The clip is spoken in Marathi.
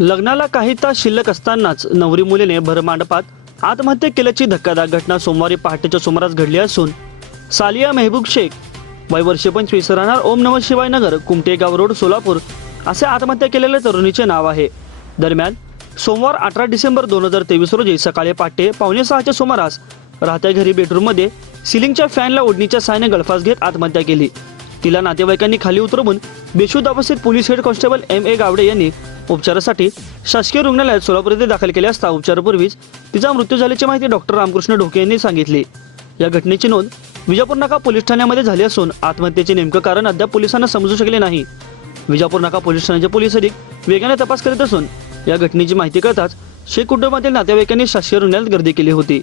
लग्नाला काही तास शिल्लक असतानाच नवरी मुलीने भरमांडपात आत्महत्या केल्याची धक्कादायक घटना सोमवारी पहाटेच्या सुमारास घडली असून सालिया मेहबूब शेख वय वर्षे पंचवीस राहणार ओम नम शिवाय नगर कुमटेगाव रोड सोलापूर असे आत्महत्या केलेल्या तरुणीचे नाव आहे. दरम्यान सोमवार अठरा डिसेंबर दोन हजार तेवीस रोजी सकाळी पहाटे पावणे सहाच्या सुमारास राहत्या घरी बेडरूममध्ये सिलिंगच्या फॅनला ओढणीच्या साहाय्याने गळफास घेत आत्महत्या केली. तिला नातेवाईकांनी खाली उतरवून बेशुद्ध अवस्थेत police head constable M A Gawade यांनी उपचारासाठी शासकीय रुग्णालयात सोलापूर येथे दाखल केले असता उपचारापूर्वीच तिचा मृत्यू झाल्याची माहिती डॉक्टर रामकृष्ण ढोके यांनी सांगितली. या घटनेची नोंद विजापूर नाका पोलीस ठाण्यामध्ये झाली असून आत्महत्येचे नेमकं कारण अद्याप पोलिसांना समजू शकले नाही. विजापूर नाका पोलीस ठाण्याचे पोलीस अधिक वेगाने तपास करीत असून या घटनेची माहिती कळताच शेख कुटुंबातील नातेवाईकांनी शासकीय रुग्णालयात गर्दी केली होती.